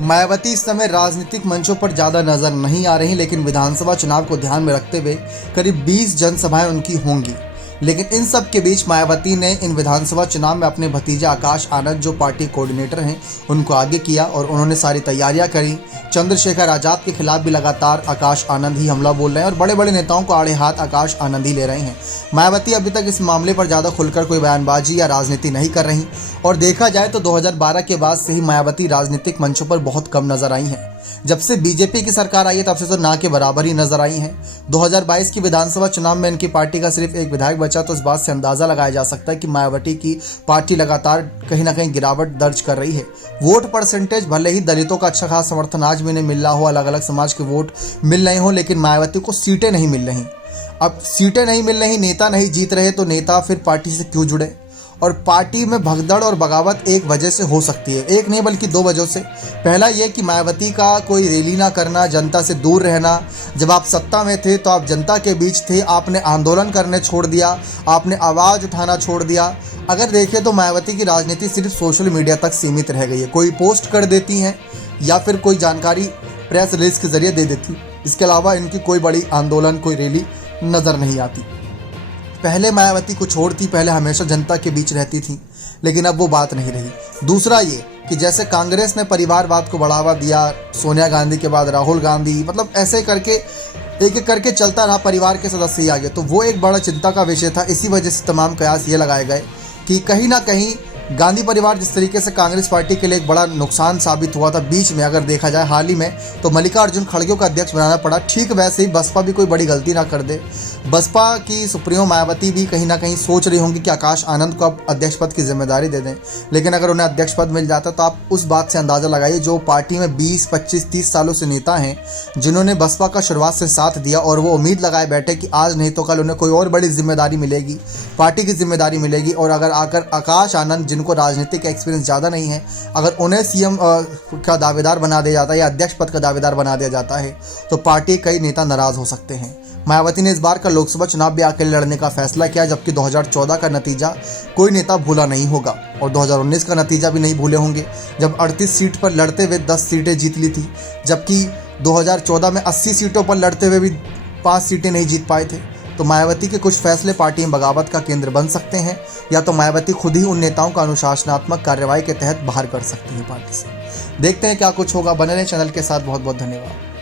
मायावती इस समय राजनीतिक मंचों पर ज़्यादा नजर नहीं आ रही, लेकिन विधानसभा चुनाव को ध्यान में रखते हुए करीब 20 जनसभाएं उनकी होंगी। लेकिन इन सब के बीच मायावती ने इन विधानसभा चुनाव में अपने भतीजा आकाश आनंद, जो पार्टी कोऑर्डिनेटर हैं, उनको आगे किया और उन्होंने सारी तैयारियां करी। चंद्रशेखर आजाद के खिलाफ भी लगातार आकाश आनंद ही हमला बोल रहे हैं और बड़े बड़े नेताओं को आड़े हाथ आकाश आनंद ही ले रहे हैं। मायावती अभी तक इस मामले पर ज़्यादा खुलकर कोई बयानबाजी या राजनीति नहीं कर रही और देखा जाए तो 2012 के बाद से ही मायावती राजनीतिक मंचों पर बहुत कम नजर आई हैं। जब से बीजेपी की सरकार आई है तब से तो ना के बराबर ही नजर आई हैं। 2022 की विधानसभा चुनाव में इनकी पार्टी का सिर्फ एक विधायक बचा, तो इस बात से अंदाजा लगाया जा सकता है कि मायावती की पार्टी लगातार कहीं ना कहीं गिरावट दर्ज कर रही है। वोट परसेंटेज भले ही दलितों का अच्छा खास समर्थन आज भी नहीं मिल रहा हो, अलग अलग समाज के वोट मिल रहे हो, लेकिन मायावती को सीटें नहीं मिल रही। अब सीटें नहीं मिल रही, नेता नहीं जीत रहे, तो नेता फिर पार्टी से क्यों जुड़े? और पार्टी में भगदड़ और बगावत एक वजह से हो सकती है, एक नहीं बल्कि दो वजहों से। पहला ये कि मायावती का कोई रैली ना करना, जनता से दूर रहना। जब आप सत्ता में थे तो आप जनता के बीच थे, आपने आंदोलन करने छोड़ दिया, आपने आवाज़ उठाना छोड़ दिया। अगर देखें तो मायावती की राजनीति सिर्फ सोशल मीडिया तक सीमित रह गई है। कोई पोस्ट कर देती हैं या फिर कोई जानकारी प्रेस रिलीज के जरिए दे देती, इसके अलावा इनकी कोई बड़ी आंदोलन, कोई रैली नज़र नहीं आती। पहले मायावती कुछ और थी, पहले हमेशा जनता के बीच रहती थी, लेकिन अब वो बात नहीं रही। दूसरा ये कि जैसे कांग्रेस ने परिवारवाद को बढ़ावा दिया, सोनिया गांधी के बाद राहुल गांधी, मतलब ऐसे करके एक एक करके चलता रहा, परिवार के सदस्य ही आगे, तो वो एक बड़ा चिंता का विषय था। इसी वजह से तमाम कयास ये लगाए गए कि कहीं ना कहीं गांधी परिवार जिस तरीके से कांग्रेस पार्टी के लिए एक बड़ा नुकसान साबित हुआ था बीच में, अगर देखा जाए हाल ही में, तो मल्लिकार्जुन खड़गे को अध्यक्ष बनाना पड़ा। ठीक वैसे ही बसपा भी कोई बड़ी गलती ना कर दे। बसपा की सुप्रीमो मायावती भी कहीं ना कहीं सोच रही होंगी कि आकाश आनंद को अब अध्यक्ष पद की जिम्मेदारी दे दें, लेकिन अगर उन्हें अध्यक्ष पद मिल जाता तो आप उस बात से अंदाज़ा लगाइए, जो पार्टी में 20, 25, 30 सालों से नेता हैं जिन्होंने बसपा का शुरुआत से साथ दिया और वो उम्मीद लगाए बैठे कि आज नहीं तो कल उन्हें कोई और बड़ी जिम्मेदारी मिलेगी, पार्टी की जिम्मेदारी मिलेगी। और अगर आकर आकाश आनंद, जिनको राजनीतिक एक्सपीरियंस ज़्यादा नहीं है, अगर उन्हें सीएम का दावेदार बना दिया जाता है या अध्यक्ष पद का दावेदार बना दिया जाता है तो पार्टी कई नेता नाराज़ हो सकते हैं। मायावती ने इस बार का लोकसभा चुनाव भी अकेले लड़ने का फैसला किया, जबकि 2014 का नतीजा कोई नेता भूला नहीं होगा और 2019 का नतीजा भी नहीं भूले होंगे, जब 38 सीट पर लड़ते हुए 10 सीटें जीत ली थी, जबकि 2014 में 80 सीटों पर लड़ते हुए भी 5 सीटें नहीं जीत पाए थे। तो मायावती के कुछ फैसले पार्टी में बगावत का केंद्र बन सकते हैं, या तो मायावती खुद ही उन नेताओं का अनुशासनात्मक कार्रवाई के तहत बाहर कर सकती है पार्टी से। देखते हैं क्या कुछ होगा। बने रहें चैनल के साथ। बहुत बहुत धन्यवाद।